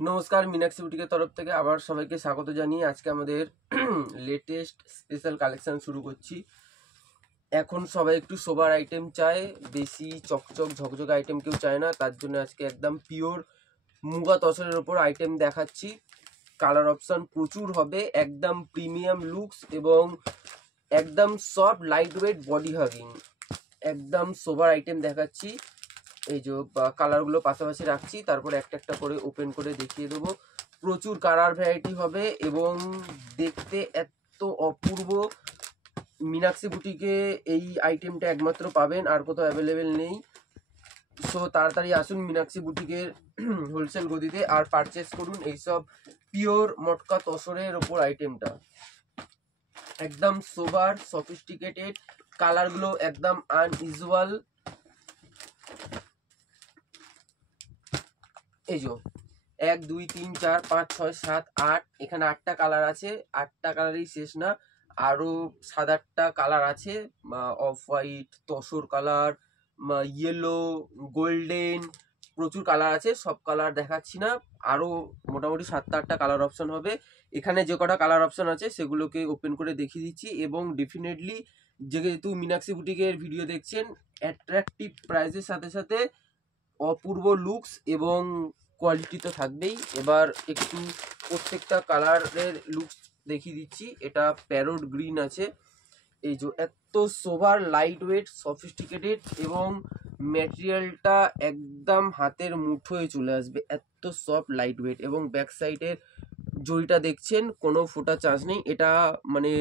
নমস্কার, মিনাক্ষী বুটিকের তরফ থেকে আবার সবাইকে স্বাগত জানিয়ে আজকে আমাদের লেটেস্ট স্পেশাল কালেকশন শুরু করছি। এখন সবাই একটু সোবার আইটেম চায়, বেশি চকচক ঝকঝক আইটেম কেউ চায় না। তার জন্য আজকে একদম পিওর মুগা তসরের ওপর আইটেম দেখাচ্ছি। কালার অপশন প্রচুর হবে, একদম প্রিমিয়াম লুকস এবং একদম soft light weight body hugging একদম সোবার আইটেম দেখাচ্ছি। এই যে কালারগুলো পাশাপাশি রাখছি, তারপর একটা একটা করে ওপেন করে দেখিয়ে দেবো। প্রচুর কালার ভ্যারাইটি হবে এবং দেখতে এত অপূর্ব। মিনাক্ষী বুটিকে এই আইটেমটা একমাত্র পাবেন, আর কোথাও অ্যাভেলেবেল নেই। সো তাড়াতাড়ি আসুন মিনাক্ষী বুটিকের হোলসেল গদিতে আর পারচেস করুন এইসব পিওর মটকা তসরের ওপর আইটেমটা। একদম সোবার সফিস্টিকেটেড, কালারগুলো একদম আনইউজুয়াল। এই যে 1 2 3 4 5 6 7 8, এখানে 8টা কালার আছে। 8টা কালারই শেষ না, আরো 7-8টা কালার আছে। Off white, tussar colour, yellow, golden, প্রচুর কালার আছে। সব কালার দেখাচ্ছি না, আরো মোটামুটি 7-8টা কালার অপশন হবে। এখানে যে কটা কালার অপশন আছে সেগুলোকে ওপেন করে দেখিয়ে দিচ্ছি এবং ডেফিনেটলি যেহেতু মিনাক্ষী বুটিকের ভিডিও দেখছেন, অ্যাট্রাকটিভ প্রাইসের সাথে সাথে অপূর্ব লুকস এবং কোয়ালিটি তো থাকবেই। এবার একটু প্রত্যেকটা কালারের লুকস দেখিয়ে দিচ্ছি। এটা প্যারোট গ্রিন আছে। এই যে এত সোভার লাইট ওয়েট সফিস্টিকেটেড এবং ম্যাটেরিয়ালটা একদম হাতের মুঠোয় চলে আসবে, এত সফট লাইট ওয়েট। এবং ব্যাক সাইডের জড়িটা দেখছেন, কোনো ফোটা চান্স নেই। এটা মানে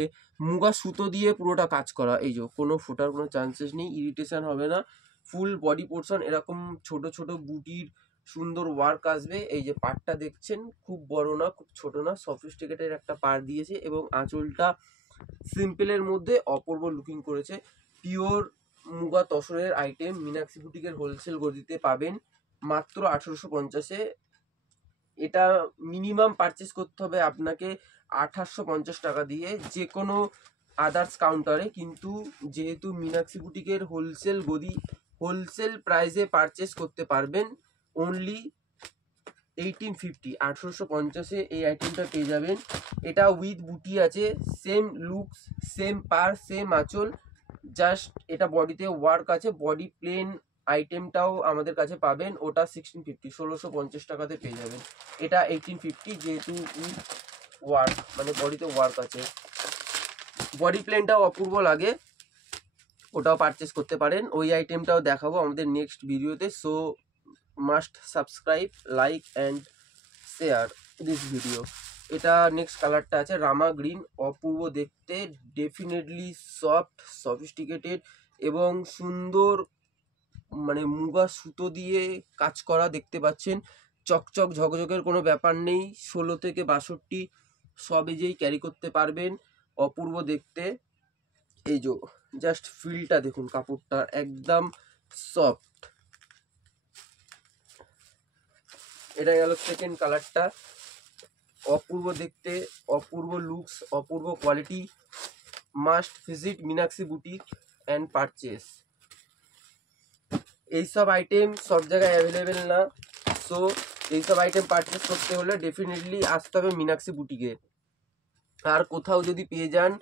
মুগা সুতো দিয়ে পুরোটা কাজ করা। এই যে কোনো ফোটার কোনো চান্সেস নেই, ইরিটেশন হবে না। ফুল বডি পোর্শন এরকম ছোট ছোট বুটির সুন্দর ওয়ার্ক আসবে। এই যে পাড়টা দেখছেন, খুব বড় না খুব ছোট না, সফিস্টিকেটেড একটা পাড় দিয়েছে এবং আঁচলটা সিম্পলের মধ্যে অপূর্ব লুকিং করেছে। পিওর মুগা তসরের আইটেম মিনাক্ষী বুটিকের হোলসেল গদিতে পাবেন মাত্র 1850-এ। এটা মিনিমাম পারচেস করতে হবে আপনাকে 2850 টাকা দিয়ে যে কোনো আদার্স কাউন্টারে, কিন্তু যেহেতু মিনাক্ষী বুটিকের হোলসেল গদি, হোলসেল প্রাইসে পারচেস করতে পারবেন অনলি 1850। 1850-এ এই আইটেমটা পেয়ে যাবেন। এটা উইথ বুটি আছে, সেম লুকস, সেম পার, সেম আঁচল, জাস্ট এটা বডিতে ওয়ার্ক আছে। বডি প্লেন আইটেমটাও আমাদের কাছে পাবেন, ওটা 1650, 1650 টাকাতে পেয়ে যাবেন। এটা 1850 যেহেতু উইথ ওয়ার্ক, মানে বডিতে ওয়ার্ক আছে। বডি প্লেনটাও অপূর্ব লাগে, ওটাও পারচেস করতে পারেন। ওই আইটেমটাও দেখাবো আমাদের নেক্সট ভিডিওতে। So must subscribe, like and share this video. এটা নেক্সট কালারটা আছে রামা গ্রিন, অপূর্ব দেখতে, ডেফিনেটলি সফট সফিস্টিকেটেড এবং সুন্দর, মানে মুগা সুতো দিয়ে কাজ করা দেখতে পাচ্ছেন। চকচক ঝকঝকের কোনো ব্যাপার নেই। 16 থেকে 62 সব এজেই ক্যারি করতে পারবেন, অপূর্ব দেখতে। এই যে জাস্ট ফিলটা দেখুন, কাপড়টা একদম সফট। এটা গেল সেকেন্ড কালারটা, অপূর্ব দেখতে, অপূর্ব লুকস, অপূর্ব quality. Must visit Meenakshi boutique and purchase. এইসব আইটেম সব জায়গায় অ্যাভেলেবেল না, সো এইসব আইটেম পারচেস করতে হলে ডেফিনেটলি আসতে হবে মিনাক্ষী বুটিকে। আর কোথাও যদি পেয়ে যান,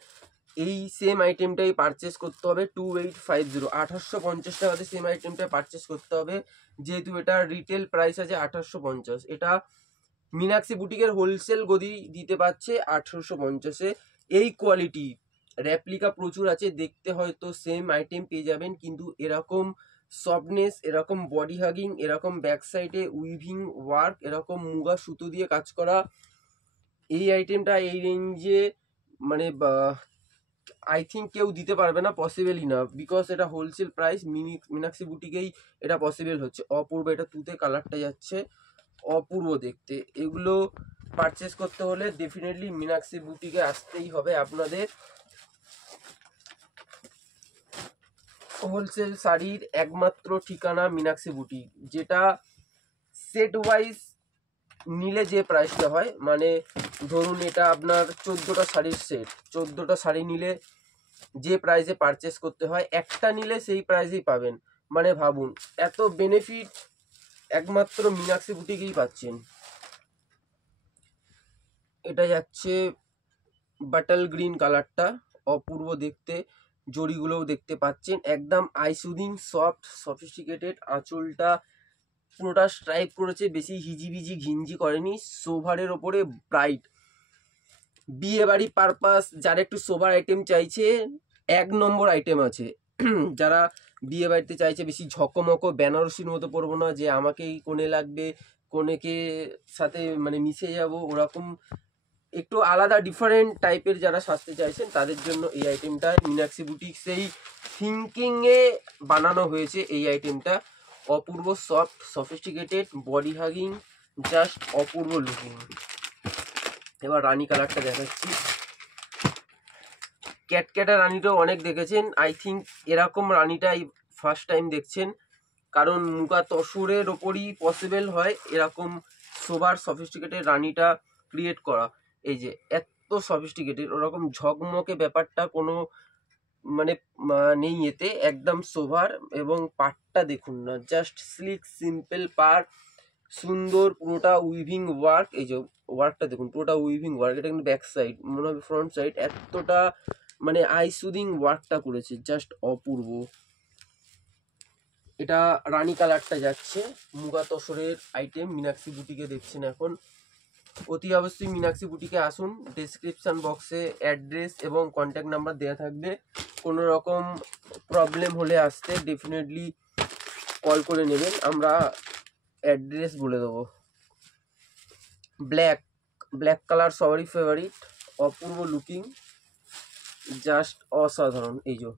এই সেম আইটেমটাই পারচেস করতে হবে 2850, 2850 টাকাতে সেম আইটেমটা পারচেস করতে হবে। যেহেতু এটা রিটেল প্রাইস আছে 2850, এটা মিনাক্ষী বুটিকের হোলসেল গদি দিতে পারছে 1850-এ। এই কোয়ালিটি রেপ্লিকা প্রচুর আছে, দেখতে হয়তো সেম আইটেম পেয়ে যাবেন, কিন্তু এরকম সফটনেস, এরকম বডি হাগিং, এরকম ব্যাক সাইডে উইভিং ওয়ার্ক, এরকম মুগা সুতো দিয়ে কাজ করা এই আইটেমটা এই রেঞ্জে মানে আই থিঙ্ক কেউ দিতে পারবে না, পসিবলই না। বিকজ এটা হোলসেল প্রাইস, মিনাক্ষী বুটিকেই এটা পসিবল হচ্ছে। অপূর্ব, এটা তুতে কালারটা যাচ্ছে, অপূর্ব দেখতে। এগুলো পারচেস করতে হলে ডেফিনেটলি মিনাক্ষী বুটিকে আসতেই হবে আপনাদের। হোলসেল শাড়ির একমাত্র ঠিকানা মিনাক্ষী বুটিক, যেটা সেট ওয়াইজ নিলে যে প্রাইসটা হয়, মানে ধরুন এটা আপনার 14টা শাড়ির সেট, 14টা শাড়ি নিলে যে প্রাইসে পারচেস করতে হয়, একটা নিলে সেই প্রাইসেই পাবেন। মানে ভাবুন, এত বেনিফিট একমাত্র মিনাক্ষী বুটিকেই পাচ্ছেন। এটা যাচ্ছে বাটল গ্রিন কালারটা, অপূর্ব দেখতে, জড়িগুলোও দেখতে পাচ্ছেন, একদম আই সুদিং সফট সফিস্টিকেটেড। আঁচলটা পুরোটা স্ট্রাইপ করেছে, বেশি হিজিবিজি ঘিঞ্জি করেনি, সোভারের ওপরে ব্রাইট। বিয়ে বাড়ি পারপাস যারা একটু সোভার আইটেম চাইছে, 1 নম্বর আইটেম আছে। যারা বিয়ে বাড়িতে চাইছে বেশি ঝকমকো বেনারসির মতো পরবো না, যে আমাকেই কোণে লাগবে, কোণেকে সাথে মানে মিশে যাব, ওরকম একটু আলাদা ডিফারেন্ট টাইপের যারা সাজতে চাইছেন তাদের জন্য এই আইটেমটা মীনাক্ষী বুটিক্সেই থিঙ্কিংয়ে বানানো হয়েছে। এই আইটেমটা অপূর্ব soft sophisticated, body hugging, just অপূর্ব লুকিং। এবার রানী কালারটা দেখাচ্ছি। ক্যাটক্যাটা রানীটাও অনেক দেখেছেন, আই থিঙ্ক এরকম রানীটাই ফার্স্ট টাইম দেখছেন, কারণ মুগা তসরের ওপরই পসিবল হয় এরকম সোবার সফিস্টিকেটেড রানীটা ক্রিয়েট করা। এই যে এত সফিস্টিকেটেড, ওরকম ঝকমকে ব্যাপারটা কোনো মানে নেই এতে, একদম সোভার। এবং পাটটা দেখুন না, জাস্ট স্লিক সিম্পল পার, সুন্দর, পুরোটা উইভিং ওয়ার্ক। এই যে ওয়ার্কটা দেখুন, পুরোটা উইভিং ওয়ার্ক, এটা কিন্তু ব্যাক সাইড, মনে হবে ফ্রন্ট সাইড, এতটা মানে আই সুদিং ওয়ার্কটা করেছে, জাস্ট অপূর্ব। এটা রানী কালারটা যাচ্ছে, মুগা তসরের আইটেম মীনাক্ষী বুটিকে দেখছেন এখন। অতি অবশ্যই মীনাক্ষী বুটিকে আসুন, ডেসক্রিপশন বক্সে অ্যাড্রেস এবং কন্ট্যাক্ট নাম্বার দেওয়া থাকবে। কোনো রকম প্রবলেম হলে আসতে ডেফিনেটলি কল করে নেবেন, আমরা অ্যাড্রেস বলে দেবো। ব্ল্যাক, ব্ল্যাক কালার সবারই ফেভারিট, অপূর্ব লুকিং, জাস্ট অসাধারণ। এই যে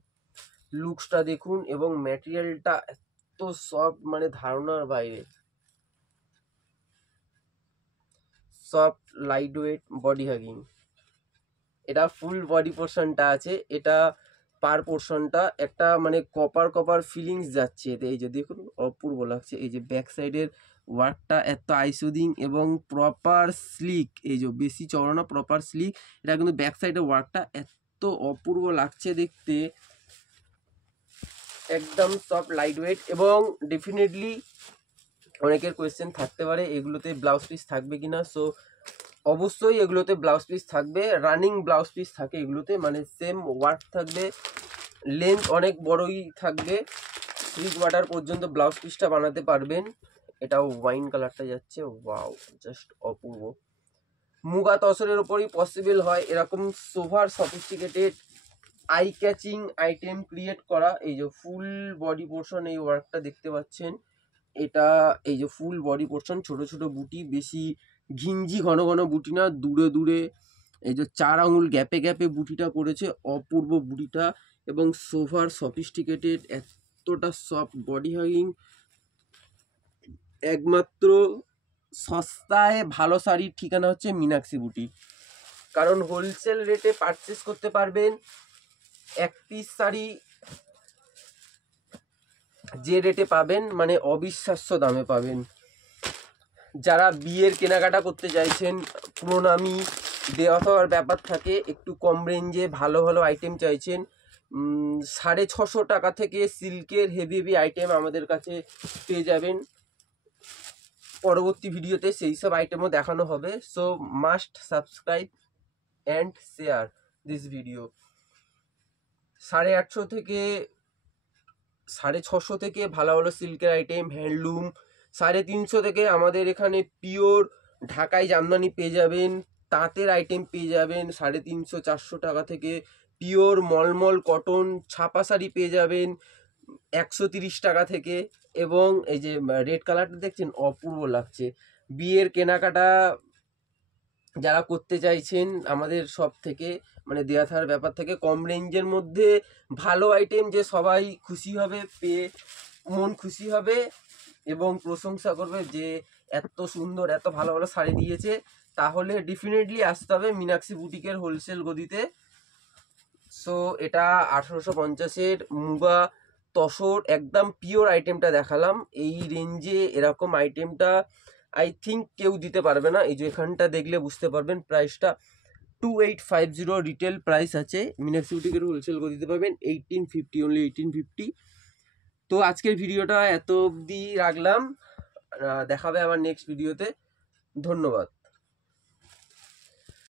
লুকসটা দেখুন, এবং ম্যাটেরিয়ালটা এত সফট, মানে ধারণার বাইরে। Soft light weight body hugging. এটা ফুল বডি পোর্শনটা আছে, এটা পার পোর্শনটা একটা মানে কপার কপার ফিলিংস যাচ্ছে এতে। এই যে দেখুন অপূর্ব লাগছে। এই যে ব্যাক সাইডের ওয়ার্কটা এত আইসুদিং এবং প্রপার স্লিক, এই যে বেশি চওড়া না, প্রপার স্লিক। এটা কিন্তু ব্যাক সাইডের ওয়ার্কটা এত অপূর্ব লাগছে দেখতে, একদম সফট লাইট ওয়েট। এবং ডেফিনেটলি অনেকের কোয়েশ্চেন থাকতে পারে এগুলোতে ব্লাউজ পিস থাকবে কিনা, সো অবশ্যই এগুলোতে ব্লাউজ পিস থাকবে, রানিং ব্লাউজ পিস থাকে এগুলোতে, মানে সেম ওয়ার্ক থাকবে, লেন্থ অনেক বড়ই থাকবে, 3 কোয়ার্টার পর্যন্ত ব্লাউজ পিসটা বানাতে পারবেন। এটাও ওয়াইন কালারটা যাচ্ছে, ওয়াও, জাস্ট অপূর্ব। মুগা তসরের ওপরই পসিবল হয় এরকম sober sophisticated eye catching item create করা। এই যে ফুল বডি পোর্শন এই ওয়ার্কটা দেখতে পাচ্ছেন, এটা এই যে ফুল বডি পোর্শন, ছোট ছোট বুটি, বেশি ঘিঞ্জি ঘন ঘন বুটি না, দূরে দূরে এই যে 4 আঙুল গ্যাপে গ্যাপে বুটিটা করেছে, অপূর্ব বুটিটা। এবং সোভার সফিস্টিকেটেড, এতটা সফট বডি হাগিং, একমাত্র সস্তায় ভালো শাড়ির ঠিকানা হচ্ছে মীনাক্ষী বুটি, কারণ হোলসেল রেটে পারচেস করতে পারবেন। এক পিস শাড়ি যে রেটে পাবেন মানে অবিশ্বাস্য দামে পাবেন। যারা বিয়ের কেনাকাটা করতে চাইছেন, প্রণামী দেওয়া পাওয়ার ব্যাপার থাকে, একটু কম রেঞ্জে ভালো ভালো আইটেম চাইছেন, 650 টাকা থেকে সিল্কের হেভি হেভি আইটেম আমাদের কাছে পেয়ে যাবেন। পরবর্তী ভিডিওতে সেই সব আইটেমও দেখানো হবে, so must subscribe and share this video. 850 থেকে 650 থেকে ভালো ভালো সিল্কের আইটেম, হ্যান্ডলুম, 350 থেকে আমাদের এখানে পিওর ঢাকাই জামদানি পেয়ে যাবেন, তাঁতের আইটেম পেয়ে যাবেন 350-400 টাকা থেকে, পিওর মলমল কটন ছাপা শাড়ি পেয়ে যাবেন 130 টাকা থেকে। এবং এই যে রেড কালারটা দেখছেন, অপূর্ব লাগছে। বিয়ের কেনাকাটা যারা করতে চাইছেন আমাদের সব থেকে মানে দেওয়া থাকার ব্যাপার থেকে, কম রেঞ্জের মধ্যে ভালো আইটেম যে সবাই খুশি হবে, পেয়ে মন খুশি হবে এবং প্রশংসা করবে যে এত সুন্দর এত ভালো ভালো শাড়ি দিয়েছে, তাহলে ডেফিনেটলি আসতে হবে মীনাক্ষী বুটিকের হোলসেল গদিতে। সো এটা 1850-এর মুগা তসর, একদম পিওর আইটেমটা দেখালাম। এই রেঞ্জে এরকম আইটেমটা আই থিঙ্ক কেউ দিতে পারবে না। এই যে এখানটা দেখলে বুঝতে পারবেন, প্রাইসটা 2850 রিটেল প্রাইস আছে। মীনাক্ষী বুটিকের হোলসেল গদিতে পাবেন 1850, অনলি 1850। তো আজকের ভিডিওটা এত অবধি রাখলাম, দেখাবে আবার নেক্সট ভিডিওতে। ধন্যবাদ।